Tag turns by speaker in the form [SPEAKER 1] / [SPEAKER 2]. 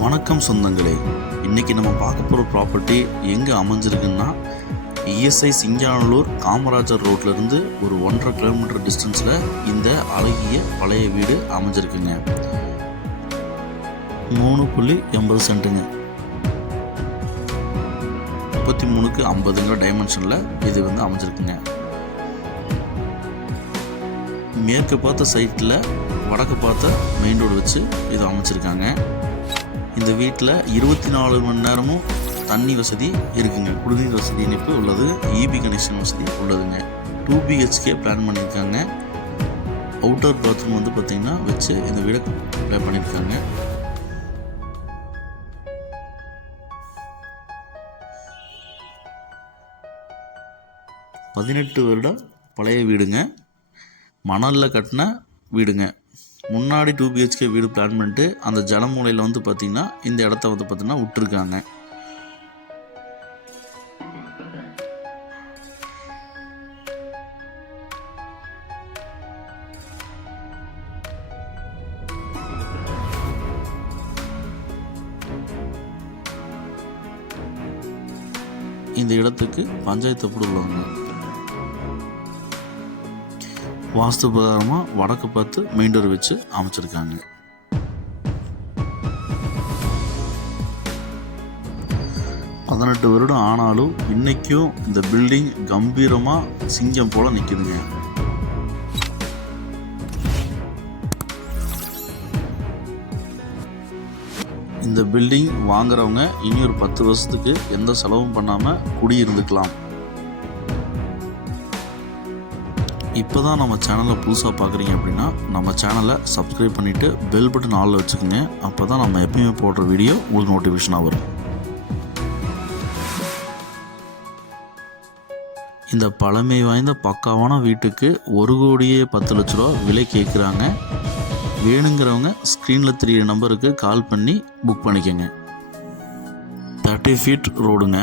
[SPEAKER 1] வணக்கம் சொந்தங்களே. இன்றைக்கி நம்ம பார்க்க போகிற ப்ராப்பர்ட்டி எங்கே அமைஞ்சிருக்குன்னா இஎஸ்ஐ சிங்கானலூர் காமராஜர் ரோட்லேருந்து ஒரு ஒன்றரை கிலோமீட்டர் டிஸ்டன்ஸில் இந்த அழகிய பழைய வீடு அமைஞ்சிருக்குங்க. மூணு புள்ளி எண்பது சென்ட்டுங்க. முப்பத்தி மூணுக்கு ஐம்பதுங்கிற டைமென்ஷனில் இது வந்து அமைஞ்சிருக்குங்க. மேற்கு பார்த்த சைட்டில் வடக்கு பார்த்த மெயின் ரோடு வச்சு இது அமைச்சிருக்காங்க இந்த வீட்டில் இருபத்தி நாலு மணி நேரமும் தண்ணி வசதி இருக்குங்க. குடிநீர் வசதி இணைப்பு உள்ளது. இபி கனெக்ஷன் வசதி உள்ளதுங்க. டூ பிஹெச்கே பிளான் பண்ணியிருக்காங்க அவுட்டர் பாத்ரூம் வந்து பார்த்திங்கன்னா வச்சு இந்த வீடை ப்ளே பண்ணியிருக்காங்க பதினெட்டு வருடம் பழைய வீடுங்க. மணலில் கட்டின வீடுங்க. முன்னாடி டூ பிஹெச்கே வீடு பிளான் பண்ணிட்டு அந்த ஜலமூலையில் வந்து பார்த்திங்கன்னா இந்த இடத்த வந்து பார்த்திங்கன்னா விட்டுருக்காங்க. இந்த இடத்துக்கு பஞ்சாயத்து அப்படி உள்ளவங்க. வாஸ்து பிரகாரமாக வடக்கு பார்த்து மெயின் டோர் வச்சு அமைச்சிருக்காங்க. பதினெட்டு வருடம் ஆனாலும் இன்னைக்கும் இந்த பில்டிங் கம்பீரமாக சிங்கம் போல நிற்குதுங்க இந்த பில்டிங் வாங்குறவங்க இனி ஒரு பத்து வருஷத்துக்கு எந்த செலவும் பண்ணாமல் குடியிருந்துக்கலாம். இப்போ தான் நம்ம சேனலை புதுசாக பார்க்குறீங்க அப்படின்னா நம்ம சேனலை சப்ஸ்கிரைப் பண்ணிவிட்டு பெல் பட்டன் ஆளில் வச்சுக்கோங்க. அப்போ தான் நம்ம எப்பயுமே போடுற வீடியோ உங்களுக்கு நோட்டிஃபிகேஷனாக வரும். இந்த பழமை வாய்ந்த பக்காவான வீட்டுக்கு ஒரு கோடியே பத்து லட்ச ரூபா விலை கேட்குறாங்க வேணுங்கிறவங்க ஸ்க்ரீனில் தெரிய நம்பருக்கு கால் பண்ணி புக் பண்ணிக்கோங்க. தேர்ட்டி ஃபீட் ரோடுங்க